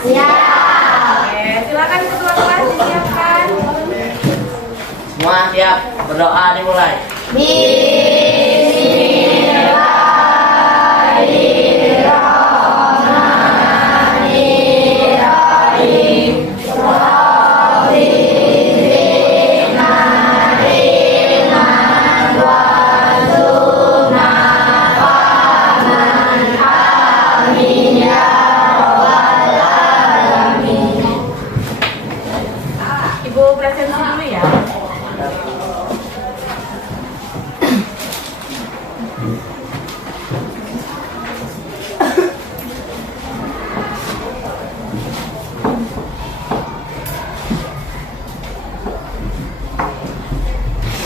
Siap. Oke, silakan ketua kelas disiapkan. Semua siap, berdoa dimulai. Ibu presensi dulu ya.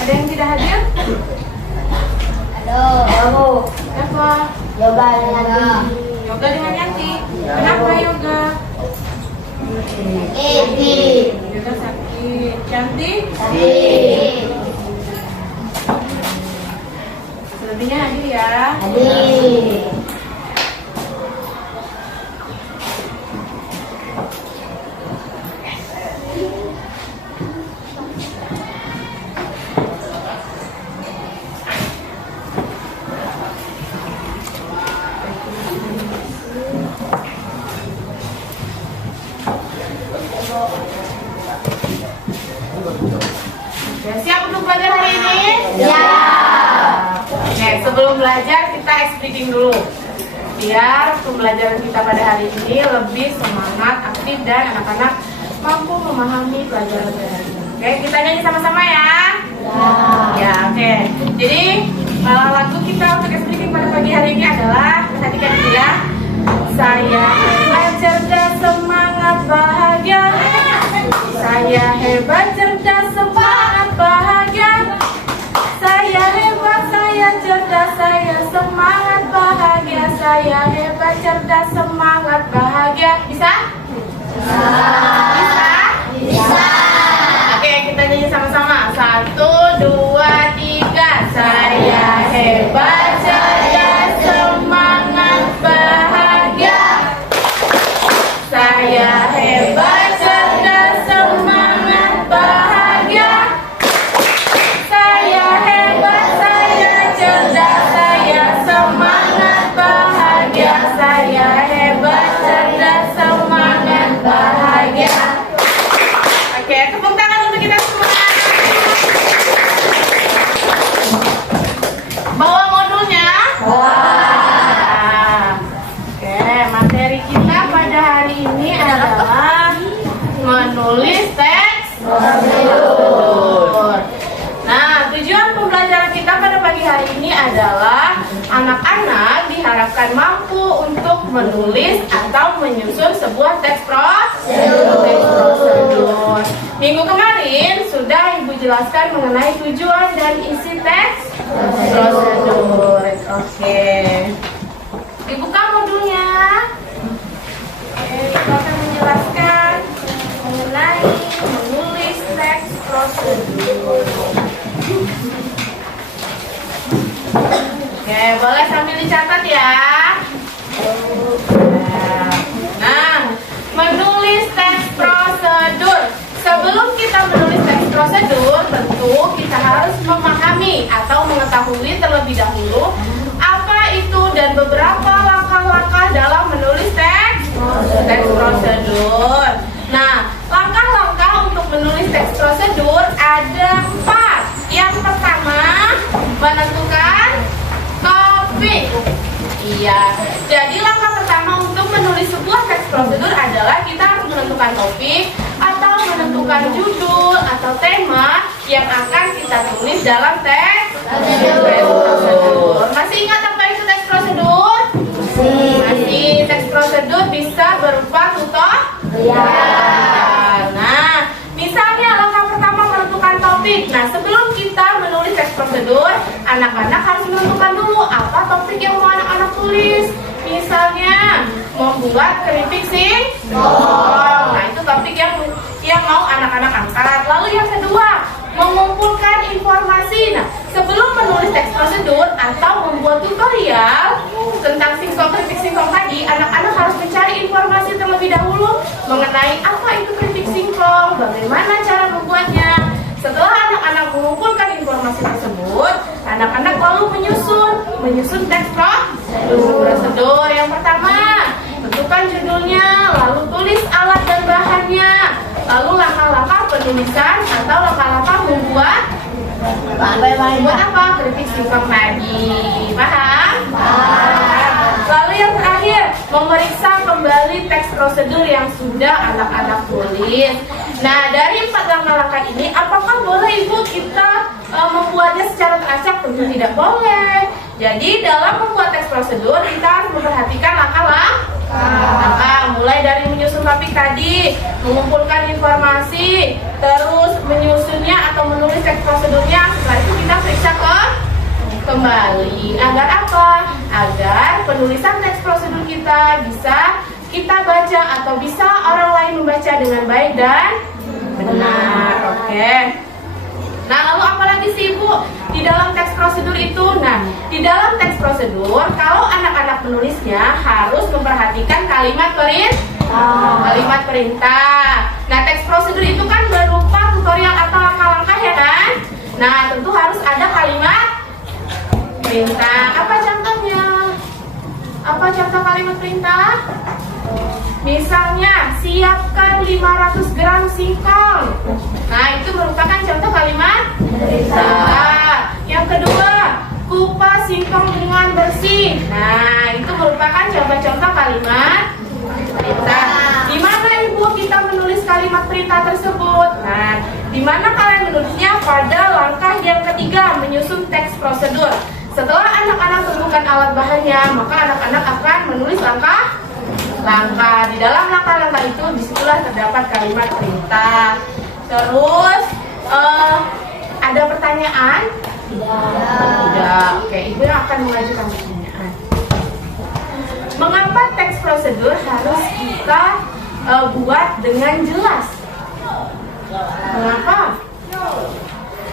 Ada yang tidak hadir? Aduh, Siapa? yoga dengan Yoga dengan Yanti. Kenapa yoga? Edi. Yoga sakit. Cantik? Selebihnya hadir ya. Adi. Oke, siap untuk belajar hari ini? Ya. Oke, sebelum belajar kita expliking dulu. Biar pembelajaran kita pada hari ini lebih semangat, aktif, dan anak-anak mampu memahami pelajaran pada hari ini. Oke, kita nyanyi sama-sama ya. Ya, oke. Jadi lagu kita untuk expliking pada pagi hari ini adalah perhatikan dulu ya. Saya hebat, cerdas, semangat, bahagia. Saya hebat, cerdas, semangat, bahagia. Saya hebat, saya cerdas, saya semangat, bahagia. Saya hebat, cerdas, semangat, bahagia. Bisa? Bisa? Bisa. Oke, kita nyanyi sama-sama. 1, 2, 3. Saya hebat, cerdas, semangat, bahagia. Saya hebat, cerdas, semangat, bahagia. Saya hebat, saya cerdas, saya semangat, bahagia. Saya hebat, cerdas, semangat, bahagia. Oke, tepuk tangan untuk kita semua. Bawa modulnya. Oke, materi kita pada hari ini adalah menulis teks prosedur. Nah, tujuan pembelajaran kita pada pagi hari ini adalah anak-anak diharapkan mampu untuk menulis atau menyusun sebuah teks prosedur. Minggu kemarin sudah Ibu jelaskan mengenai tujuan dan isi teks prosedur. Oke. Dibuka modulnya. Oke, kita akan menjelaskan mengenai menulis teks prosedur. Oke, boleh sambil dicatat ya. Nah, menulis teks prosedur. Sebelum kita menulis teks prosedur, tentu kita harus memahami atau mengetahui terlebih dahulu apa itu dan beberapa langkah-langkah dalam menulis teks prosedur. Nah, langkah-langkah untuk menulis teks prosedur ada 4. Yang pertama, menentukan topik. Iya, jadi langkah pertama untuk menulis sebuah teks prosedur adalah kita harus menentukan topik atau menentukan judul atau tema yang akan kita tulis dalam teks prosedur. Masih ingat apa itu teks prosedur? Masih. Teks prosedur bisa berupa tutorial. Nah, misalnya langkah pertama menentukan topik. Nah, sebelum kita menulis teks prosedur, anak-anak harus menentukan dulu apa topik yang mau anak-anak tulis. Misalnya membuat keripik singkong. Nah, itu topik yang mau anak-anak angkat. Lalu yang kedua, mengumpulkan informasi. Nah, sebelum menulis teks prosedur atau membuat tutorial tentang keripik singkong tadi, anak-anak harus mencari informasi terlebih dahulu mengenai apa itu keripik singkong, bagaimana cara membuatnya. Setelah anak-anak mengumpulkan informasi tersebut, anak-anak lalu menyusun teks prosedur. Yang pertama, tentukan judulnya, lalu tulis alat dan bahannya, lalu langkah-langkah penulisan atau langkah-langkah membuat apa? Keripik singkong tadi. Paham? Lalu yang terakhir, memeriksa kembali teks prosedur yang sudah anak-anak tulis. Nah, dari 4 langkah-langkah ini, apakah boleh Ibu kita membuatnya secara teracak? Tentu tidak boleh. Jadi, dalam membuat teks prosedur, kita harus memperhatikan langkah-langkah. Mulai dari menyusun topik tadi, mengumpulkan informasi, terus menyusunnya atau menulis teks prosedurnya. Setelah itu kita periksa kembali. Agar apa? Agar penulisan teks prosedur kita bisa kita baca atau bisa orang lain membaca dengan baik dan benar. Oke. Nah, lalu apa lagi sih Ibu di dalam teks prosedur itu? Nah, di dalam teks prosedur, kalau anak-anak menulisnya harus memperhatikan kalimat perintah. Nah, teks prosedur itu kan berupa tutorial atau langkah-langkah ya kan? Nah, tentu harus ada kalimat perintah. Apa contohnya? Apa contoh kalimat perintah? Misalnya, siapkan 500 gram singkong. Nah, itu merupakan contoh kalimat perintah. Yang kedua, kupas singkong dengan bersih. Nah, itu merupakan contoh-contoh kalimat perintah. Di mana Ibu kita menulis kalimat perintah tersebut? Nah, di mana kalian menulisnya? Pada langkah yang ketiga, menyusun teks prosedur. Setelah anak-anak tentukan alat bahannya, maka anak-anak akan menulis langkah. Di dalam langkah-langkah itu disitulah terdapat kalimat perintah. Terus ada pertanyaan? Tidak. Oke, Ibu akan mengajukan pertanyaan. Mengapa teks prosedur harus kita buat dengan jelas? Mengapa?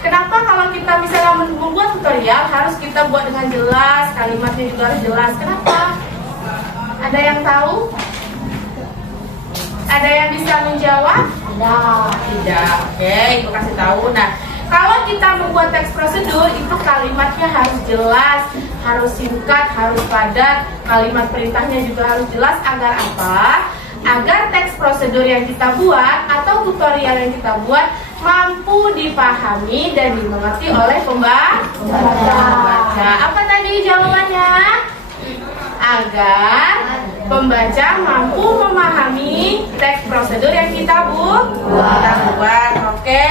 Kenapa kalau kita misalnya membuat tutorial harus kita buat dengan jelas, kalimatnya juga harus jelas? Kenapa? Ada yang tahu? Ada yang bisa menjawab? Tidak. Oke, Ibu kasih tahu. Nah, kalau kita membuat teks prosedur itu kalimatnya harus jelas, harus singkat, harus padat. Kalimat perintahnya juga harus jelas. Agar apa? Agar teks prosedur yang kita buat atau tutorial yang kita buat mampu dipahami dan dimengerti oleh pembaca. Apa tadi jawabannya? Agar pembaca mampu memahami teks prosedur yang kita buat. Oke.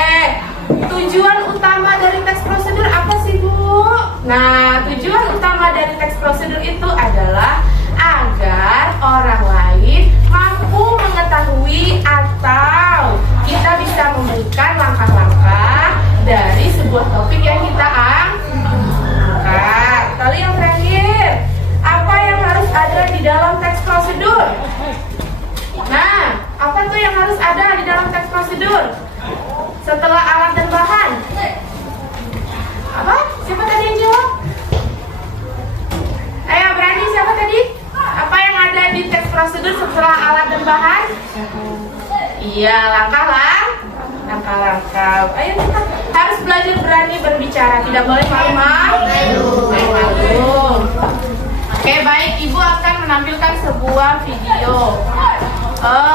Tujuan utama dari teks prosedur apa sih, Bu? Nah, tujuan utama dari teks prosedur itu adalah agar orang lain mampu mengetahui atau kita bisa memberikan langkah-langkah dari sebuah topik yang kita angkat. Lalu yang terakhir, apa yang harus ada di dalam teks prosedur? Nah, apa tuh yang harus ada di dalam teks prosedur? Setelah alat dan bahan. Apa? Siapa tadi yang jawab? Ayo berani, siapa tadi? Apa yang ada di teks prosedur setelah alat dan bahan? Iya, langkah-langkah. Ayo kita harus belajar berani berbicara, tidak boleh malu-malu. Oke, baik, Ibu akan menampilkan sebuah video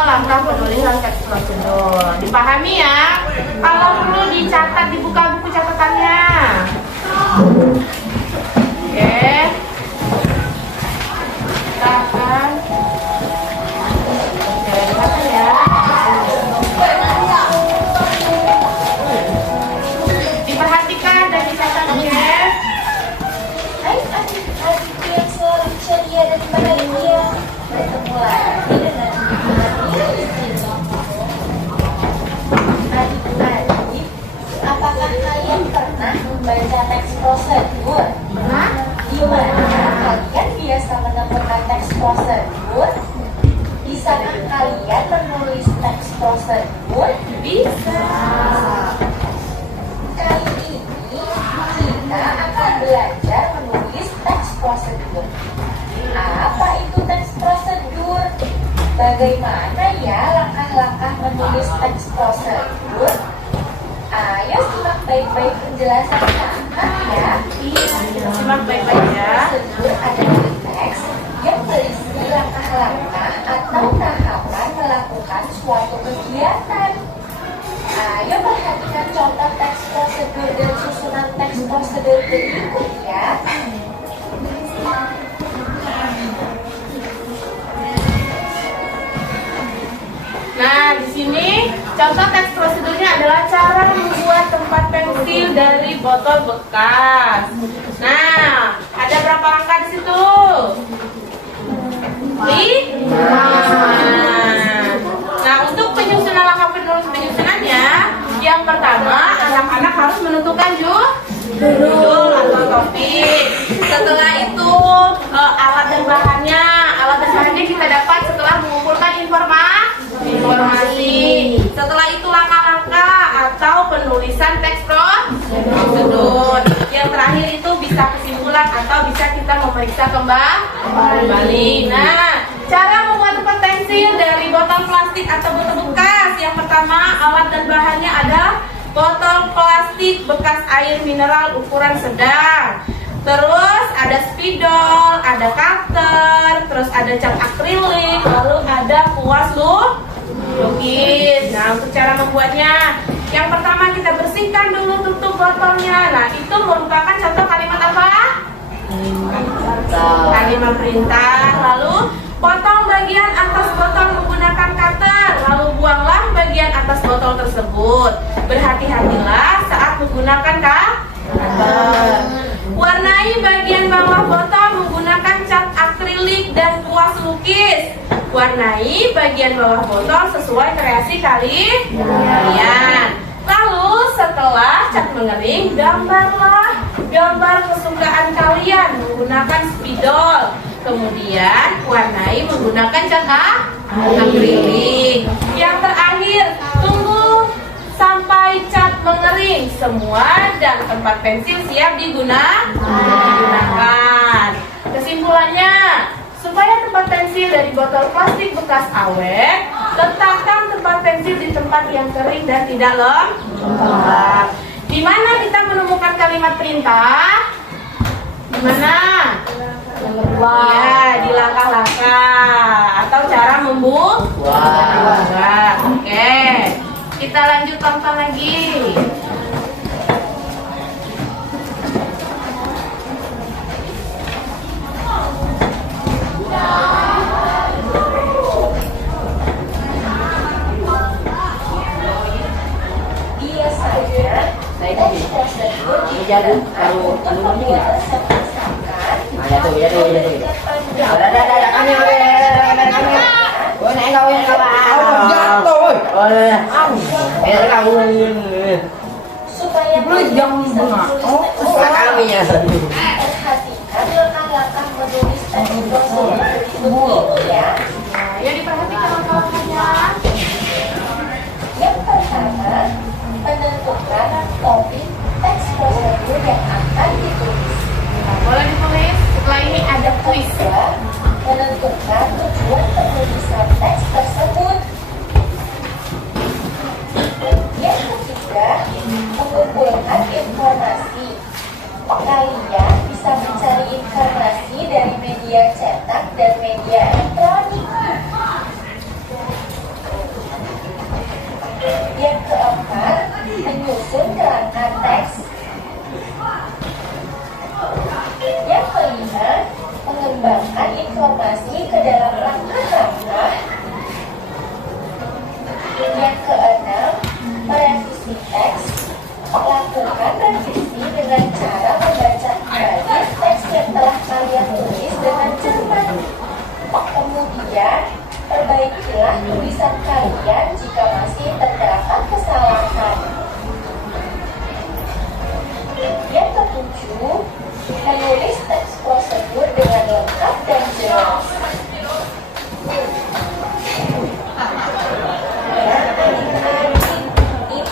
langkah penulisan teks prosedur. Dipahami ya? Kalau perlu dicatat, dibuka buku catatannya. Oke. Kita akan dengarkan ya. Diperhatikan dan dicatat ya. Adik-adikku yang selalu ceria dan bahagia, bertemu lagi dengan adik-adik. Apakah kalian pernah membaca teks prosedur? Di mana kalian biasa menemukan teks prosedur? Bisakah kalian menulis teks prosedur? Bisa. Kali ini kita akan belajar menulis teks prosedur. Apa itu teks prosedur? Bagaimana ya langkah-langkah menulis teks prosedur? Ayo simak baik-baik penjelasan kakak ya. Iya, simak baik-baik ya. Prosedur adalah teks yang berisi langkah-langkah atau tahapan melakukan suatu kegiatan. Ayo perhatikan contoh teks prosedur dan susunan teks prosedur berikut ya. Nah, di sini contoh teks prosedurnya adalah cara membuat tempat pensil dari botol bekas. Nah, ada berapa langkah di situ? 5. Nah, untuk penyusunan langkah penyusunannya, yang pertama anak-anak harus menentukan judul atau topik. Setelah itu alat dan bahannya. Alat dan bahannya kita dapat setelah mengumpulkan informasi. Setelah itu langkah-langkah atau penulisan teks prosedur. Yang terakhir itu bisa kesimpulan atau bisa kita memeriksa kembali. Nah, cara membuat tempat pensil dari botol plastik atau botol bekas. Yang pertama, alat dan bahannya ada botol plastik bekas air mineral ukuran sedang. Terus ada spidol, ada cutter, terus ada cat akrilik, lalu ada kuas lukis. Nah, untuk cara membuatnya, yang pertama kita bersihkan dulu tutup botolnya. Nah, itu merupakan contoh kalimat apa? Kalimat perintah. Lalu potong bagian atas botol menggunakan cutter, lalu buanglah bagian atas botol tersebut. Berhati-hatilah saat menggunakan cutter. Warnai bagian bawah botol menggunakan cat akrilik dan kuas lukis. Warnai bagian bawah botol sesuai kreasi kalian. Lalu setelah cat mengering, gambarlah gambar kesukaan kalian menggunakan spidol. Kemudian warnai menggunakan cat akrilik. Yang terakhir, tunggu sampai cat mengering semua dan tempat pensil siap digunakan. Kesimpulannya, supaya tempat pensil dari botol plastik bekas awet, letakkan tempat pensil di tempat yang kering dan tidak lembab. Di mana kita menemukan kalimat perintah? Di mana? Ya, di langkah-langkah atau cara membuat. Oke. Kita lanjut tonton lagi. Biasanya teks prosedur Jago, kalau pembuatan sepakat jatuh. Ada kami, naik kau yang jatuh. supaya Kami ya. perhatikan langkah-langkah menulis teks prosedur berikut ya. Ya, diperhatikan langkah-langkahnya. Yang pertama, menentukan topik teks prosedur yang akan ditulis. Boleh ditulis. Setelah ini ada kuis. Kedua, menentukan tujuan penulisan teks tersebut. Yang ketiga, mengumpulkan informasi. Kalian bisa mencari informasi dari media cetak dan media elektronik. Yang keempat, menyusun kerangka teks. Yang kelima, mengembangkan informasi ke dalam langkah-langkah. Yang keenam, merevisi teks. Lakukan revisi dengan cara membaca kembali teks yang telah kalian tulis dengan cermat. Kemudian, perbaikilah tulisan kalian jika masih terdapat kesalahan. Yang ketujuh, menulis teks prosedur dengan lengkap dan jelas.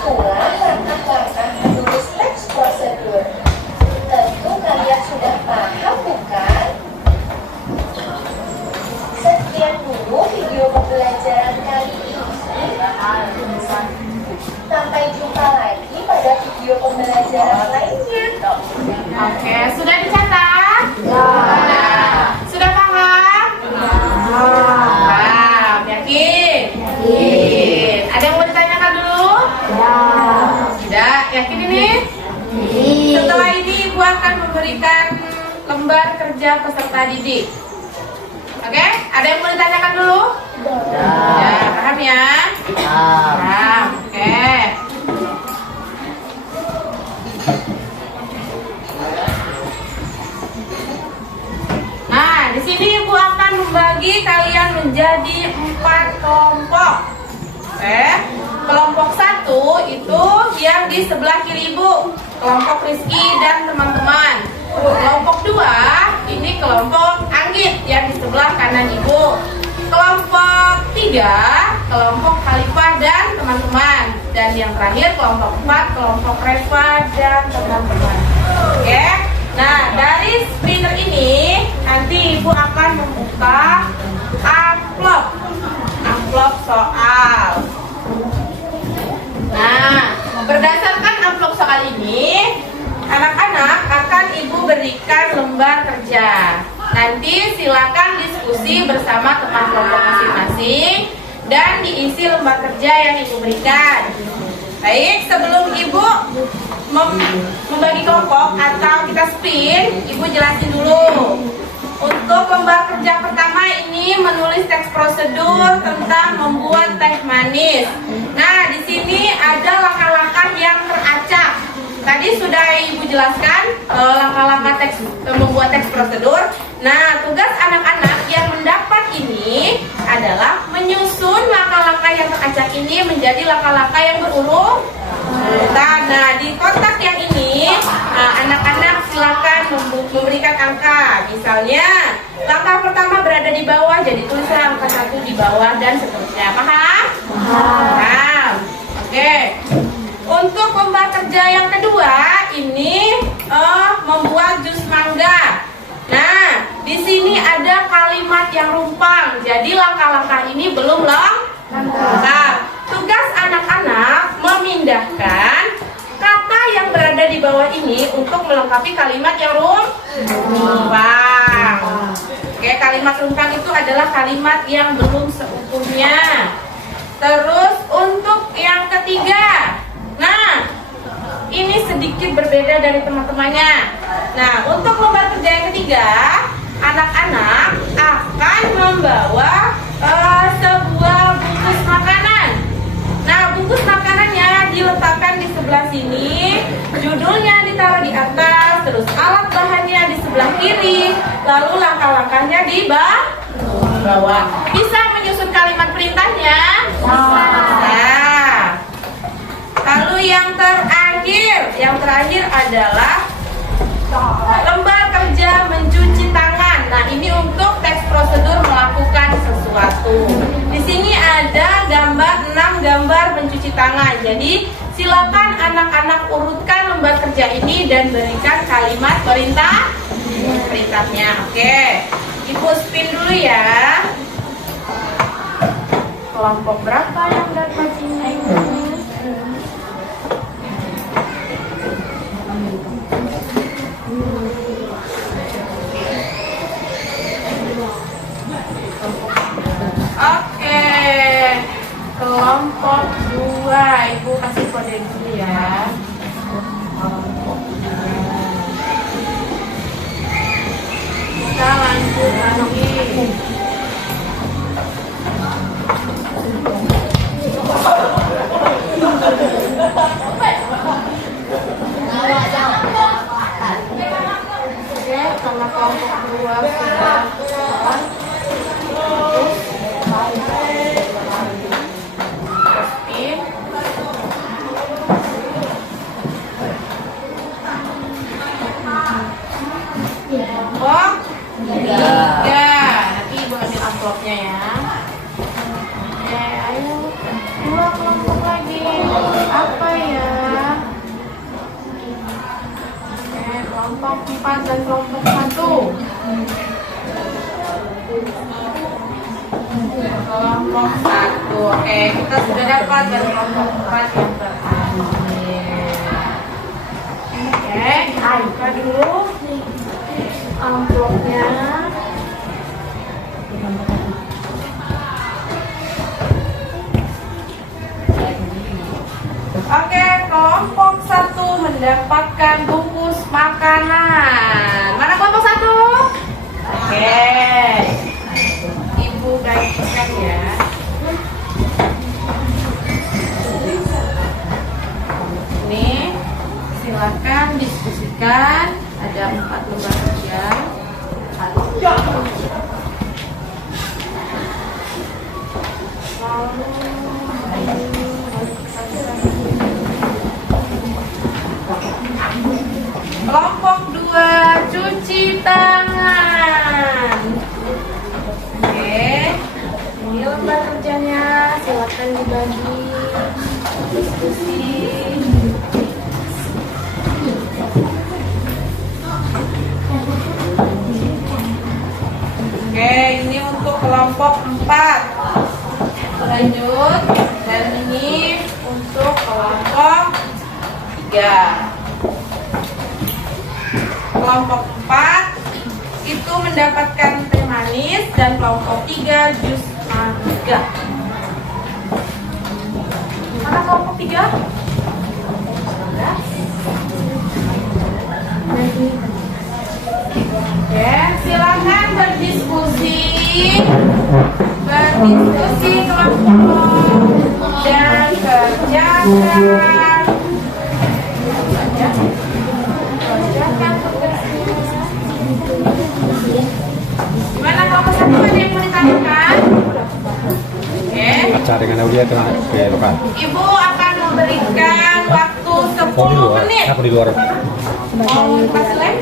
Itulah langkah-langkah menulis teks prosedur. Tentu kalian sudah paham, bukan? Sekian dulu video pembelajaran Oke, sudah dicatat? Sudah paham? Paham, yakin? Yakin. Ada yang mau ditanyakan dulu? Tidak, yakin ini? Setelah ini Ibu akan memberikan lembar kerja peserta didik. Oke, ada yang mau ditanyakan dulu? Ya, paham ya? Paham, oke. Nah, di sini Ibu akan membagi kalian menjadi 4 kelompok. Oke, kelompok 1 itu yang di sebelah kiri Ibu, kelompok Rizky dan teman-teman. Kelompok 2 ini kelompok Anggit yang di sebelah kanan Ibu. Kelompok 3 kelompok Khalifah dan teman-teman. Dan yang terakhir kelompok 4 kelompok Reva dan teman-teman. Oke. Nah, dari spinner ini nanti Ibu akan membuka amplop soal. Nah, berdasarkan amplop soal ini, anak-anak akan Ibu berikan lembar kerja. Nanti silakan diskusi bersama teman kelompok masing-masing dan diisi lembar kerja yang Ibu berikan. Baik, sebelum Ibu membagi kelompok atau kita spin, Ibu jelasin dulu. Untuk lembar kerja pertama ini menulis teks prosedur tentang membuat teh manis. Nah, di sini ada langkah-langkah yang teracak. Tadi sudah Ibu jelaskan langkah-langkah teks membuat teks prosedur. Nah, tugas anak-anak yang mendapat ini adalah menyusun langkah-langkah yang teracak ini menjadi langkah-langkah yang berurutan. Nah, di kotak yang ini anak-anak silakan memberikan angka. Misalnya, langkah pertama berada di bawah, jadi tulislah angka 1 di bawah dan seterusnya. Paham? Paham. Oke. Untuk lembar kerja yang kedua ini membuat jus mangga. Nah, di sini ada kalimat yang rumpang. Jadi langkah-langkah ini belum lengkap. Tugas anak-anak memindahkan kata yang berada di bawah ini untuk melengkapi kalimat yang rumpang. Oke, kalimat rumpang itu adalah kalimat yang belum seutuhnya. Terus untuk yang ketiga, nah, ini sedikit berbeda dari teman-temannya. Nah, untuk lembar kerja yang ketiga, anak-anak akan membawa sebuah bungkus makanan. Nah, bungkus makanannya diletakkan di sebelah sini, judulnya ditaruh di atas, terus alat bahannya di sebelah kiri, lalu langkah-langkahnya di bawah. Bisa menyusun kalimat perintahnya? Bisa. Lalu yang terakhir adalah lembar kerja mencuci tangan. Nah, ini untuk teks prosedur melakukan sesuatu. Di sini ada 6 gambar mencuci tangan. Jadi, silakan anak-anak urutkan lembar kerja ini dan berikan kalimat perintahnya. Oke. Ibu spin dulu ya. Kelompok berapa yang dapat ini? Oke, kelompok 2, Ibu kasih kode dulu ya. Kelompok 2. Kita lanjut lagi. Oke, sama kelompok 2 sudah. Kelompok 3. Nanti Ibu ambil amplopnya ya. Oke, ayo 2 kelompok lagi. Apa ya? Oke, kelompok 4 dan kelompok 1. Kelompok 1. Oke, kita sudah dapat dari kelompok 4 yang terakhir. Ya. buka dulu amplopnya. Oke, kelompok 1 mendapatkan bungkus makanan. Mana kelompok 1? Oke, Ibu bagikan ya. Nih, silakan diskusikan. Ada 4 lembar kerja. Kelompok 2 cuci tangan. Oke, ini lembar kerjanya, silakan dibagi, diskusi. Oke, ini untuk kelompok 4. Lanjut, dan ini untuk kelompok 3. Kelompok 4 itu mendapatkan teh manis dan kelompok 3 jus mangga. Mana kelompok 3? Oke, silakan berdiskusi. Berdiskusi kelompok dan kerjakan. Gimana kalau satu ada yang mau ditanyakan? Oke. Baca dengan audio itu oke lokal. Ibu akan memberikan waktu 10 menit. Aku di luar. Mau kasih lem?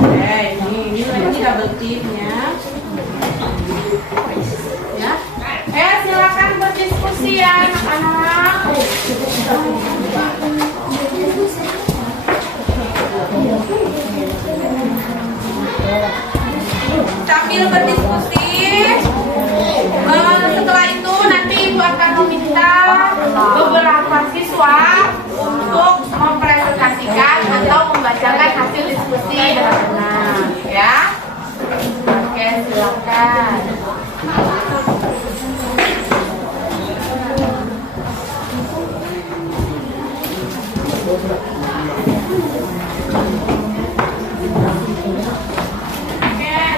Oke, ini lagi double tipnya. Ya. Silakan berdiskusi ya anak-anak. Sambil berdiskusi, setelah itu nanti Ibu akan meminta beberapa siswa untuk mempresentasikan atau membacakan hasil diskusi dengan benar, ya. Oke, silakan.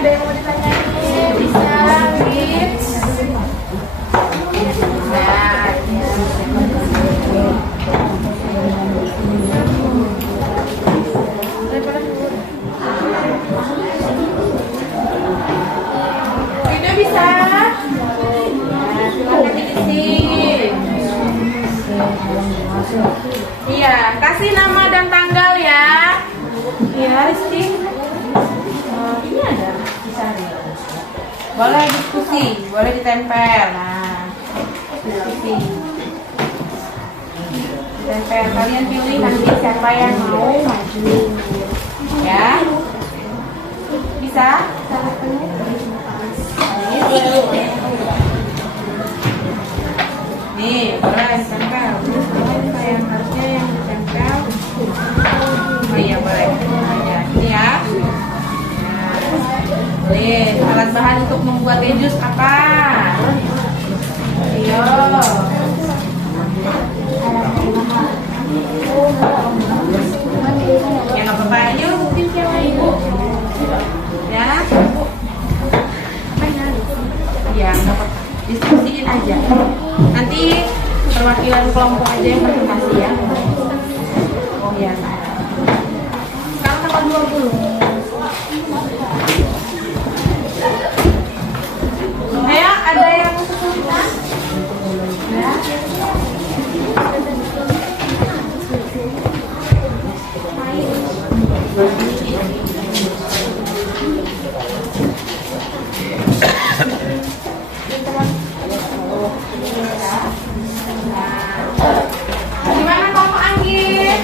Ada yang mau ditanyain? Bisa, Gibbs? Tidak bisa? Silakan diisi. Iya, kasih nama dan tanggal ya. Iya, Rizky. Ini ada. Boleh diskusi, boleh ditempel. Nah, diskusi. Ditempel, kalian pilih nanti siapa yang mau maju. Ya, bisa? Nih, boleh ditempel. Yang harusnya yang ditempel. Oh iya, boleh. Ya, ini ya. Boleh, alat bahan untuk membuat jus apa? Ayo. Ya nggak apa-apa, ayo tim siapa Ibu? Ya. Ya nggak apa-apa, diskusiin aja. Nanti perwakilan kelompok aja yang presentasi ya. Oh ya. Sekarang tanggal 20. Ayo, ada yang kesulitan? Ya. Gimana kamu Anggit?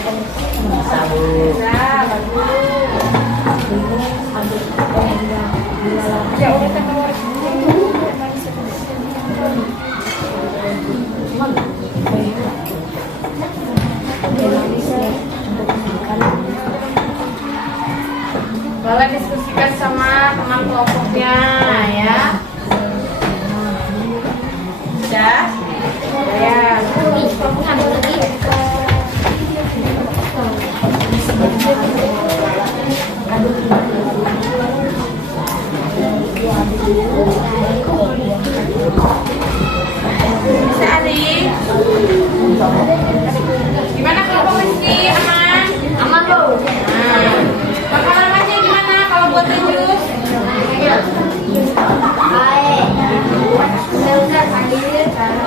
Bisa, bagus. Gimana kalau Rizky? Aman? Aman, Bu. Nah, pengalamannya gimana kalau buat jus? Baik. Saya udah hadir karena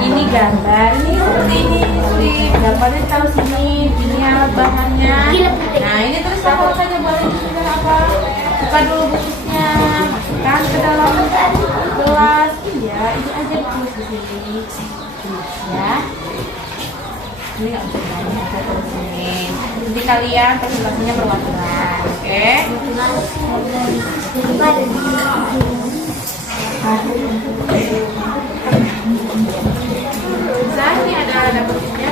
Ini gambar, ini seperti ini, gambarnya tahu sini, ini alat bahannya. Nah, ini terus apa saja boleh sudah apa? Buka dulu bukusnya, masukkan ke dalam gelas. Iya, ini aja tulis di sini. Ya. Ini nggak usah banyak, saya tulis sini. Nanti kalian presentasinya berwarna, oke? Ini ada bentuknya.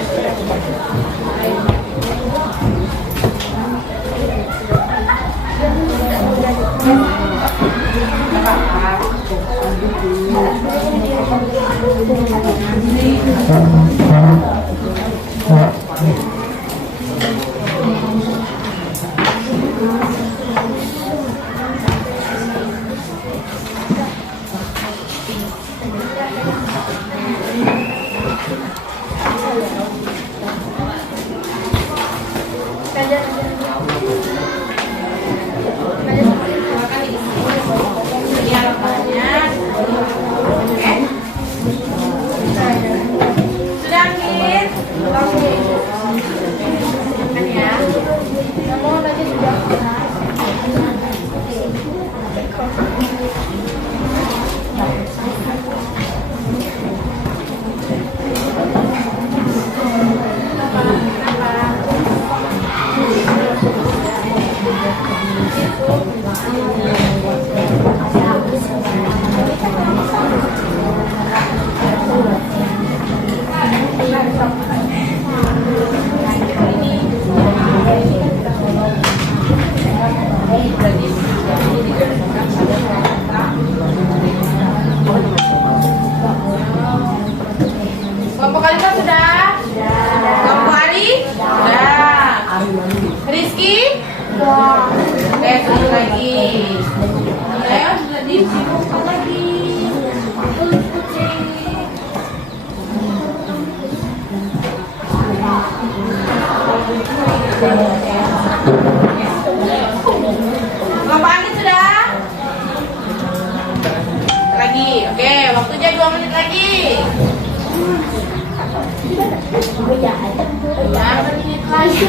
Ini alat bahannya. Oke. Sudah akhir. Kan ya. Kelompok kalian sudah? Kelompok Ari? Sudah. Rizky? Oke, satu lagi. Ayo, sudah disimpulkan lagi. Kelompok Ani sudah? Lagi, oke, waktunya 2 menit lagi. 2 menit lagi.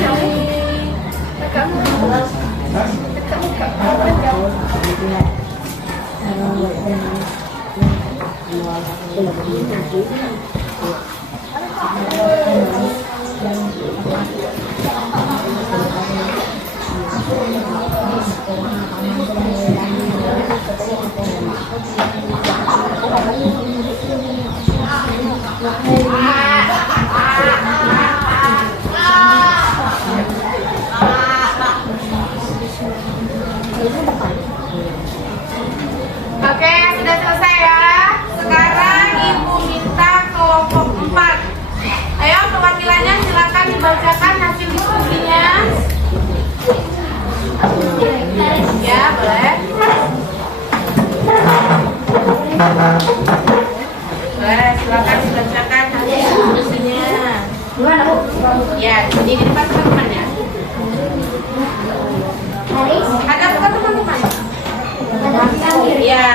Oke, sudah selesai ya. Sekarang Ibu minta kelompok 4. Ayo perwakilannya silakan dibacakan hasil diskusinya. Ya, boleh. Boleh, silakan dibacakan hasil diskusinya. Gimana, Bu? Ya, di depan teman-temannya. Ada bukan teman-teman? Ya,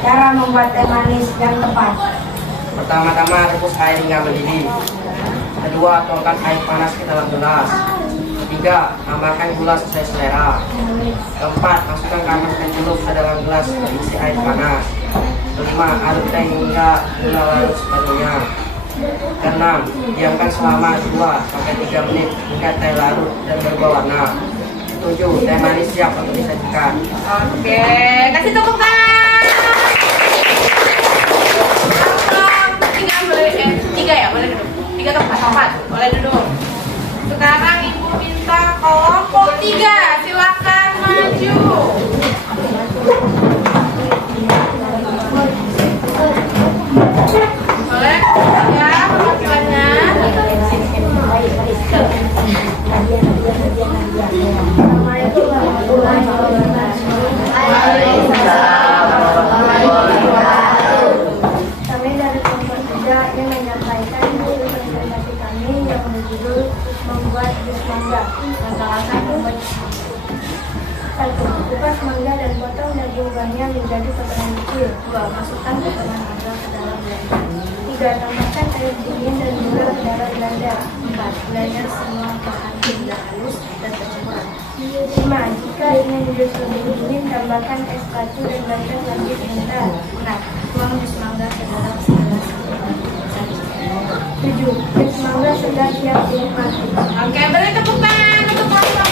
Cara membuat teh manis yang tepat. Pertama-tama rebus air hingga mendidih. Kedua, tuangkan air panas ke dalam gelas. Ketiga, tambahkan gula sesuai selera. Keempat, masukkan kamar pencelup ke dalam gelas berisi air panas. Kelima, aduk teh hingga gula larut sepenuhnya. Keenam, diamkan selama 2-3 menit hingga teh larut dan berubah warna. 7, teh manis siap untuk disajikan. oke, kasih tepuk tangan. Tiga ya, boleh duduk. 3 atau 4? Boleh duduk. Sekarang Ibu minta kelompok 3, silakan maju. ubahnya menjadi potongan kecil. 2. Masukkan potongan apel ke dalam blender. 3. Tambahkan air dingin dan gula ke dalam blender. 4. Blender semua bahan hingga halus dan bercampur. 5. Jika ingin jus lebih dingin, tambahkan es batu dan blender lagi sebentar. 6. Tuang jus mangga ke dalam segelas. 7. Jus mangga sudah siap dinikmati. Oke, beri tepuk tangan untuk kelompok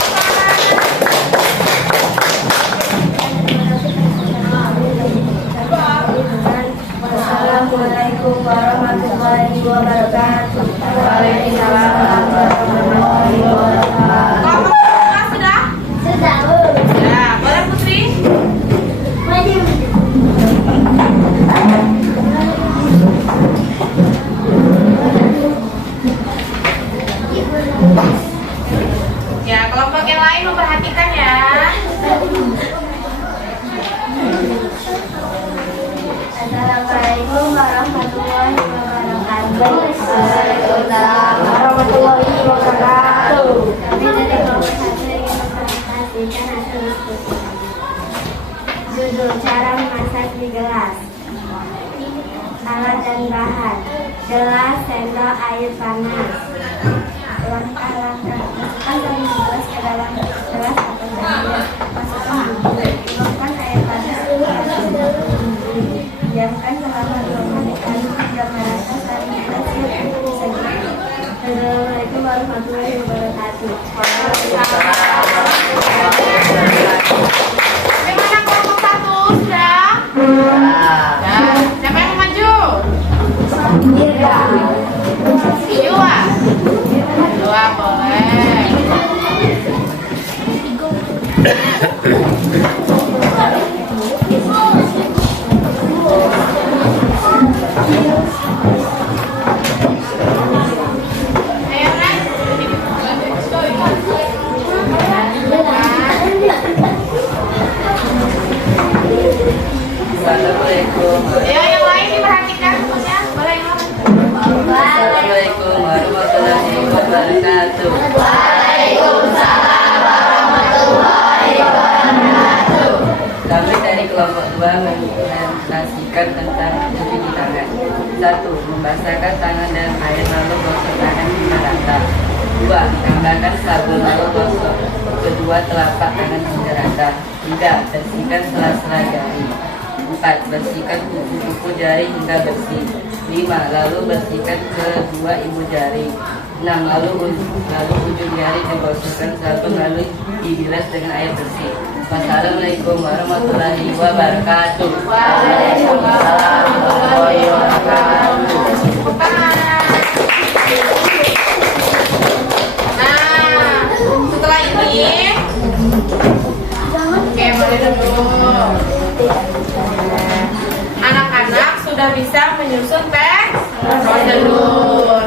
Assalamualaikum warahmatullahi wabarakatuh. Waalaikumsalam warahmatullahi wabarakatuh. Kelompok kedua sudah? Sudah. Ya, boleh Putri? Maju. Ya, kelompok yang lain memperhatikan ya. Assalamualaikum warahmatullahi wabarakatuh. Waalaikumsalam warahmatullahi wabarakatuh. Kami dari kelompok 1 ingin mempresentasikan hasil diskusi. Judul cara memasak di gelas. Alat dan bahan: gelas, sendok, air panas. Langkah-langkah: masukkan saling gelas ke dalam gelas atau wadah. Masukkan bumbu. Tuangkan air panas ke dalam. Diamkan selama 2 menit lalu hingga merata saling gelas siap disajikan. Assalamualaikum warahmatullahi wabarakatuh. Bagaimana kelompok 1 sudah? Ya. Siapa yang mau maju? Dua. Dua boleh. Ayo, Ren. Assalamualaikum. Ayo, yang lain diperhatikan semuanya. Boleh yang lain. Assalamualaikum warahmatullahi wabarakatuh. Kami dari kelompok 2 menginformasikan tentang cuci tangan. 1. Membasahkan tangan dan air lalu gosok tangan hingga rata. 2. Tambahkan sabun lalu gosok kedua telapak tangan hingga rata. 3. Bersihkan sela-sela jari. 4. Bersihkan kuku-kuku jari hingga bersih. 5. Lalu bersihkan kedua ibu jari. 6. Lalu ujung jari digosokkan sabun lalu dibilas dengan air bersih. Wassalamualaikum warahmatullahi wabarakatuh. Waalaikumsalam warahmatullahi wabarakatuh. Nah, setelah ini, oke, boleh dulu. Anak-anak sudah bisa menyusun teks prosedur.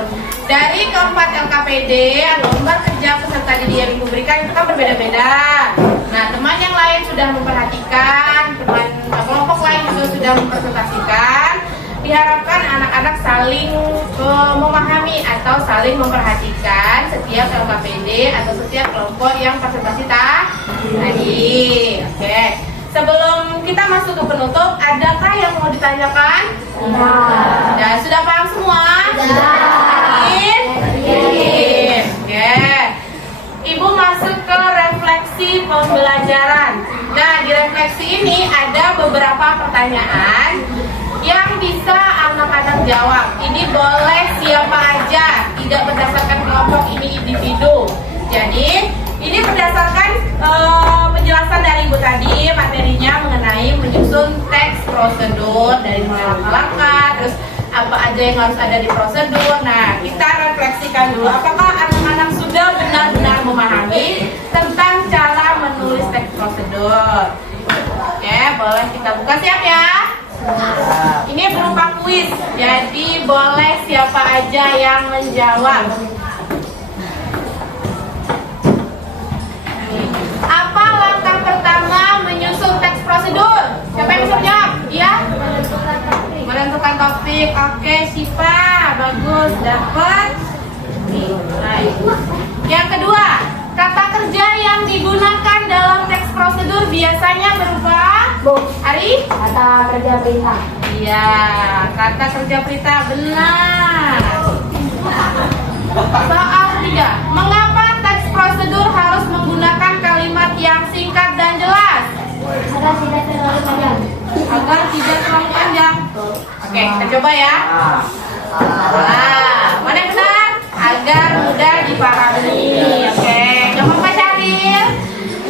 Dari keempat LKPD atau lembar kerja peserta didik yang ibu berikan itu kan berbeda-beda. Nah, teman yang lain sudah memperhatikan, teman kelompok lain juga sudah mempresentasikan. Diharapkan anak-anak saling memahami atau saling memperhatikan setiap LKPD atau setiap kelompok yang presentasi tadi. Oke. Sebelum kita masuk ke penutup, adakah yang mau ditanyakan? Ya, sudah paham semua? Yakin? Oke. Ibu masuk ke refleksi pembelajaran. Nah, di refleksi ini ada beberapa pertanyaan yang bisa anak-anak jawab. Ini boleh siapa aja, tidak berdasarkan kelompok, ini individu. Jadi, ini berdasarkan penjelasan dari Ibu tadi, materinya mengenai menyusun teks prosedur dari mulai langkah-langkah, terus apa aja yang harus ada di prosedur. Nah, kita refleksikan dulu, apakah anak-anak sudah benar-benar memahami tentang cara menulis teks prosedur. Oke, boleh kita buka, siap ya? Ini berupa kuis, jadi boleh siapa aja yang menjawab. Apa langkah pertama menyusun teks prosedur? Siapa yang bisa jawab? Iya? Menentukan topik. Oke, Sipa, bagus, dapat. Baik. Yang kedua, kata kerja yang digunakan dalam teks prosedur biasanya berupa Ari? Kata kerja perintah. Iya, kata kerja perintah benar. Soal 3. Mengapa teks prosedur harus menggunakan kalimat yang singkat dan jelas? Agar tidak terlalu panjang. Agar tidak terlalu panjang. Oke, kita coba ya. Mana yang benar? Agar mudah dipahami. Oke, gampang Pak Syahril.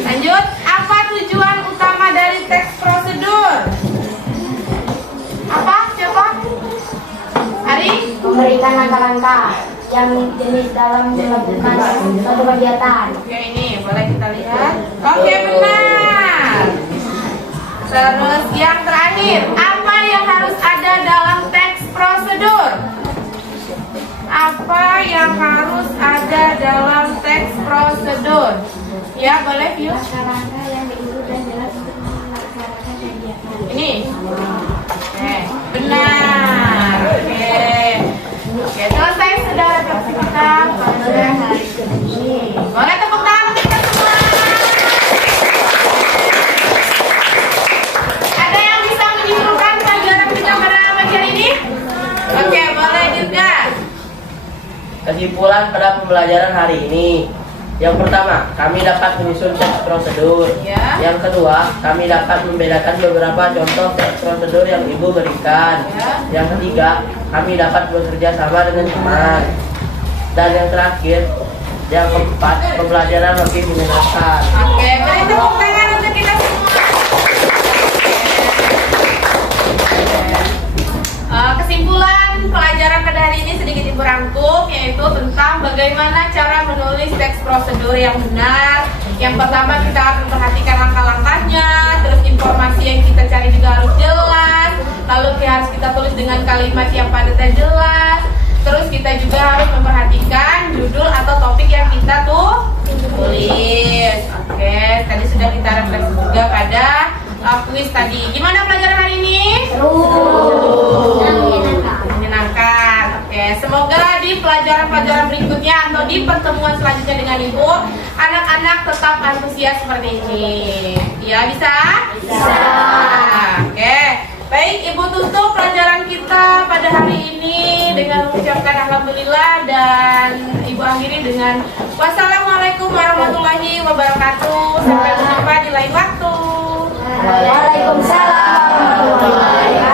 Lanjut, apa tujuan utama dari teks prosedur? Apa? Siapa? Ari? Memberikan langkah-langkah yang jenis dalam melakukan suatu kegiatan. Oke, ini boleh kita lihat. Oke, benar. Terus yang terakhir, apa yang harus ada dalam teks prosedur? Apa yang harus ada dalam teks prosedur? Ya, boleh yuk. Langkah-langkah yang diurut dan jelas untuk melaksanakan kegiatan. Ini. Oke, benar. Oke. Oke, selesai sudah refleksi kita pada hari ini. Boleh tepuk tangan untuk kita semua. Ada yang bisa menyimpulkan pelajaran kita pada pagi hari ini? Oke, boleh juga. Kesimpulan pada pembelajaran hari ini. Yang pertama, kami dapat menyusun teks prosedur. Ya. Yang kedua, kami dapat membedakan beberapa contoh teks prosedur yang Ibu berikan. Ya. Yang ketiga, kami dapat bekerja sama dengan teman. Dan yang terakhir, yang keempat, pembelajaran lebih menyenangkan. Oke, beri tepuk tangan untuk kita semua. Kesimpulan pelajaran pada hari ini sedikit Ibu rangkum, yaitu tentang bagaimana cara menulis teks prosedur yang benar. Yang pertama, kita harus memperhatikan langkah-langkahnya, terus informasi yang kita cari juga harus jelas, lalu harus kita tulis dengan kalimat yang padat dan jelas. Terus kita juga harus memperhatikan judul atau topik yang kita tulis. Oke, tadi sudah kita refleksi juga pada kuis tadi. Gimana pelajaran hari ini? Menyenangkan. Oke, semoga di pelajaran-pelajaran berikutnya atau di pertemuan selanjutnya dengan Ibu, anak-anak tetap antusias seperti ini. Ya, bisa? Bisa. Oke. Baik, Ibu tutup pelajaran kita pada hari ini dengan mengucapkan alhamdulillah, dan Ibu akhiri dengan wassalamualaikum warahmatullahi wabarakatuh. Sampai jumpa di lain waktu. Waalaikumsalam warahmatullahi wabarakatuh.